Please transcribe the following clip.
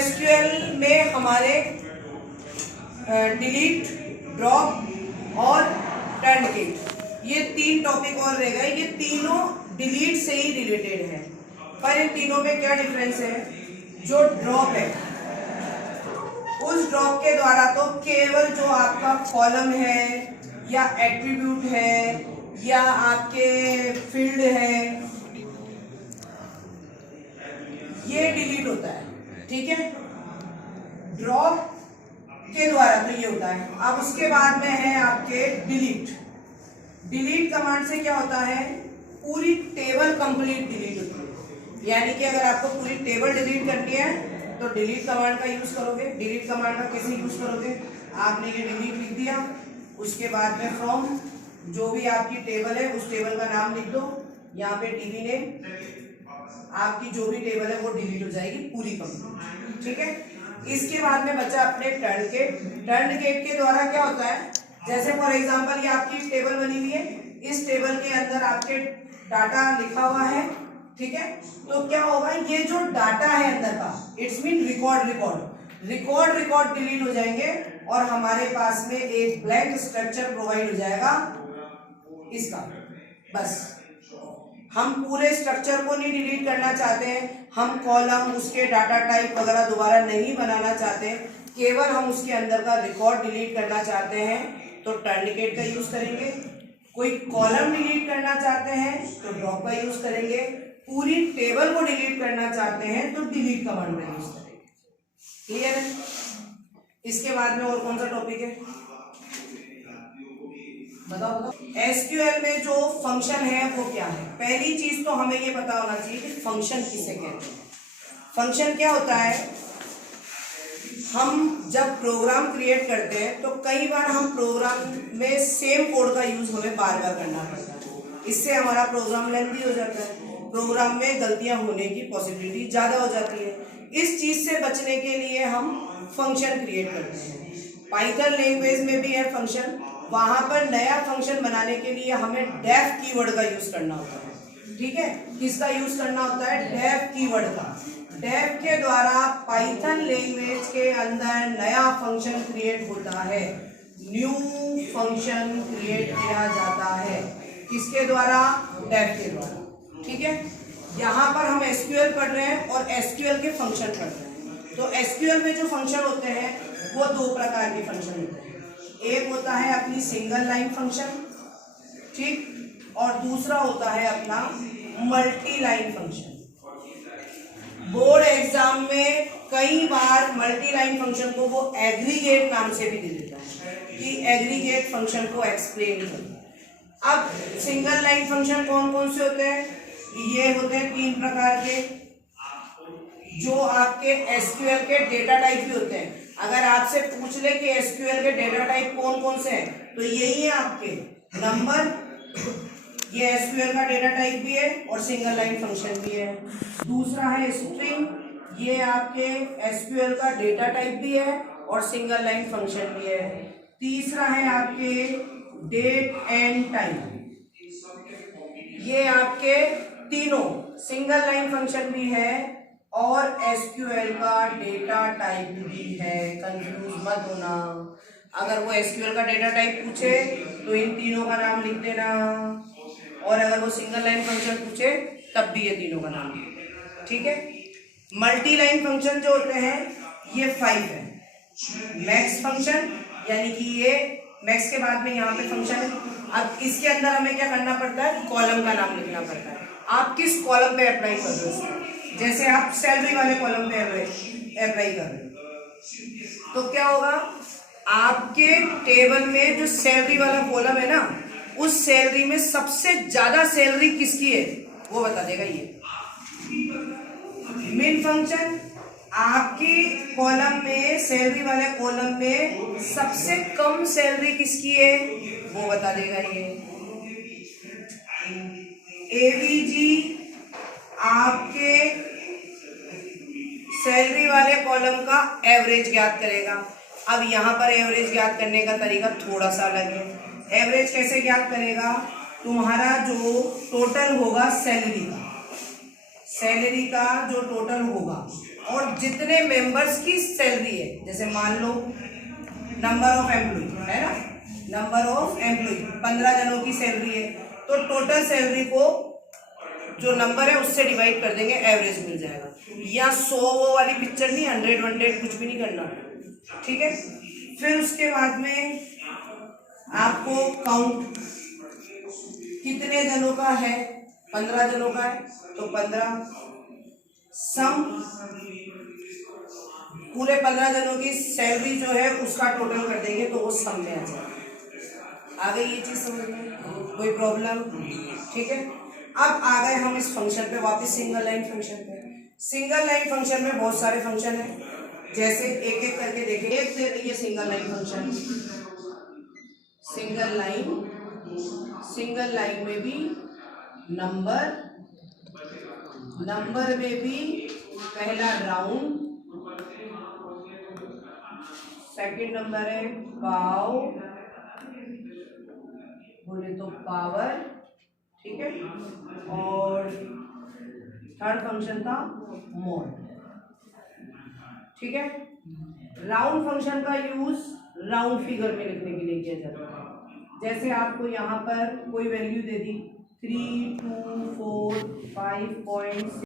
SQL में हमारे delete, drop और टर्नकेट ये 3 टॉपिक और रह गए। ये तीनों डिलीट से ही रिलेटेड है, पर इन तीनों में क्या डिफरेंस है? जो ड्रॉप है, उस ड्रॉप के द्वारा तो केवल जो आपका कॉलम है या एट्रीब्यूट है या आपके फील्ड है ये डिलीट होता है, ठीक है। ड्रॉप के द्वारा तो ये होता है। अब उसके बाद में है आपके डिलीट। डिलीट कमांड से क्या होता है? पूरी टेबल कंप्लीट डिलीट होती है। यानी कि अगर आपको पूरी टेबल डिलीट करनी है तो डिलीट कमांड का यूज करोगे। डिलीट कमांड का कैसे यूज करोगे? आपने ये डिलीट लिख दिया, उसके बाद में फ्रॉम जो भी आपकी टेबल है उस टेबल का नाम लिख दो। यहाँ पे डीबी ने आपकी जो भी टेबल है वो डिलीट हो जाएगी पूरी कंप्लीट, ठीक है। इसके बाद में बचा अपने टर्नकेट। टर्नकेट के द्वारा क्या होता है? जैसे फॉर एग्जांपल ये आपकी टेबल बनी हुई है, इस टेबल के अंदर आपके डाटा लिखा हुआ है, ठीक है। तो क्या होगा? ये जो डाटा है अंदर का, इट्स मीन रिकॉर्ड डिलीट हो जाएंगे और हमारे पास में एक ब्लैंक स्ट्रक्चर प्रोवाइड हो जाएगा इसका। बस हम पूरे स्ट्रक्चर को नहीं डिलीट करना चाहते हैं, हम कॉलम, उसके डाटा टाइप वगैरह दोबारा नहीं बनाना चाहते, केवल हम उसके अंदर का रिकॉर्ड डिलीट करना चाहते हैं तो टर्नकेट का यूज करेंगे। कोई कॉलम डिलीट करना चाहते हैं तो ड्रॉप का यूज करेंगे। पूरी टेबल को डिलीट करना चाहते हैं तो डिलीट कमांड का यूज करेंगे। क्लियर है? इसके बाद में और कौन सा टॉपिक है बताओ। एसक्यूएल में जो फंक्शन है वो क्या है? पहली चीज तो हमें ये पता होना चाहिए कि फंक्शन किसे कहते हैं। फंक्शन क्या होता है? हम जब प्रोग्राम क्रिएट करते हैं तो कई बार हम प्रोग्राम में सेम कोड का यूज हमें बार बार करना पड़ता है। इससे हमारा प्रोग्राम लेंथी हो जाता है, प्रोग्राम में गलतियां होने की पॉसिबिलिटी ज्यादा हो जाती है। इस चीज से बचने के लिए हम फंक्शन क्रिएट करते हैं। पाइथन लैंग्वेज में भी है फंक्शन। वहां पर नया फंक्शन बनाने के लिए हमें डेफ कीवर्ड का यूज करना होता है, ठीक है। किसका यूज करना होता है? डेफ कीवर्ड का। डेफ के द्वारा पाइथन लैंग्वेज के अंदर नया फंक्शन क्रिएट होता है, न्यू फंक्शन क्रिएट किया जाता है। किसके द्वारा? डेफ के द्वारा, ठीक है। यहाँ पर हम एसक्यूएल पढ़ रहे हैं और एसक्यूएल के फंक्शन पढ़ रहे हैं। तो एसक्यूएल में जो फंक्शन होते हैं वो 2 प्रकार के फंक्शन होते हैं। एक होता है अपनी सिंगल लाइन फंक्शन, ठीक, और दूसरा होता है अपना multi line function. Board exam में कई बार मल्टी लाइन फंक्शन को वो एग्रीगेट नाम से भी दे देता है कि एग्रीगेट फंक्शन को एक्सप्लेन कर। अब सिंगल लाइन फंक्शन कौन कौन से होते हैं? ये होते हैं 3 प्रकार के, जो आपके एसक्यूएल के डेटा टाइप भी होते हैं। अगर आपसे पूछ ले कि एसक्यूएल के डेटा टाइप कौन कौन से हैं तो यही है आपके नंबर, ये एसक्यूएल का डेटा टाइप भी है और सिंगल लाइन फंक्शन भी है। दूसरा है स्ट्रिंग, ये आपके एसक्यूएल का डेटा टाइप भी है और सिंगल लाइन फंक्शन भी है। तीसरा है आपके डेट एंड टाइम, ये आपके तीनों सिंगल लाइन फंक्शन भी है और एसक्यूएल का डेटा टाइप भी है। कंफ्यूज मत होना, अगर वो एसक्यूएल का डेटा टाइप पूछे तो इन तीनों का नाम लिख देना, और अगर वो सिंगल लाइन फंक्शन पूछे तब भी ये तीनों का नाम लिख देना, ठीक है। मल्टी लाइन फंक्शन जो होते हैं ये 5 है। मैक्स फंक्शन, यानी कि ये मैक्स के बाद में यहाँ पे फंक्शन है। अब इसके अंदर हमें क्या करना पड़ता है? कॉलम का नाम लिखना पड़ता है। आप किस कॉलम पे अप्लाई कर रहे हो? जैसे आप सैलरी वाले कॉलम पे अप्लाई कर रहे हो तो क्या होगा? आपके टेबल में जो सैलरी वाला कॉलम है ना, उस सैलरी में सबसे ज्यादा सैलरी किसकी है वो बता देगा ये मिन फंक्शन। आपकी कॉलम में, सैलरी वाले कॉलम में सबसे कम सैलरी किसकी है वो बता देगा ये। एवीजी आपके सैलरी वाले कॉलम का एवरेज ज्ञात करेगा। अब यहाँ पर एवरेज ज्ञात करने का तरीका थोड़ा सा अलग है। एवरेज कैसे ज्ञात करेगा? तुम्हारा जो टोटल होगा सैलरी का जो टोटल होगा और जितने मेंबर्स की सैलरी है, जैसे मान लो नंबर ऑफ एम्प्लॉय है ना, नंबर ऑफ एम्प्लॉय 15 जनों की सैलरी है, तो टोटल सैलरी को जो नंबर है उससे डिवाइड कर देंगे, एवरेज मिल जाएगा। या 100 वो वाली पिक्चर नहीं, 100 कुछ भी नहीं करना, ठीक है। फिर उसके बाद में आपको काउंट कितने जनों का है, 15 जनों का है तो 15, सम पूरे 15 जनों की सैलरी जो है उसका टोटल कर देंगे तो वो सम में आ जाएगा। आ गई ये चीज समझ में, कोई प्रॉब्लम, ठीक है। अब आ गए हम इस फंक्शन पे वापस, सिंगल लाइन फंक्शन पे। सिंगल लाइन फंक्शन में बहुत सारे फंक्शन है, जैसे एक एक करके देखेंगे। एक दे रही है single line function, single line में भी नंबर में भी पहला राउंड, सेकंड नंबर है पाव, बोले तो पावर, ठीक है, और थर्ड फंक्शन था मोड, ठीक है। राउंड फंक्शन का यूज राउंड फिगर में लिखने के लिए किया जाता है। जैसे आपको यहाँ पर कोई वैल्यू दे दी 3, 2, 4, 5.6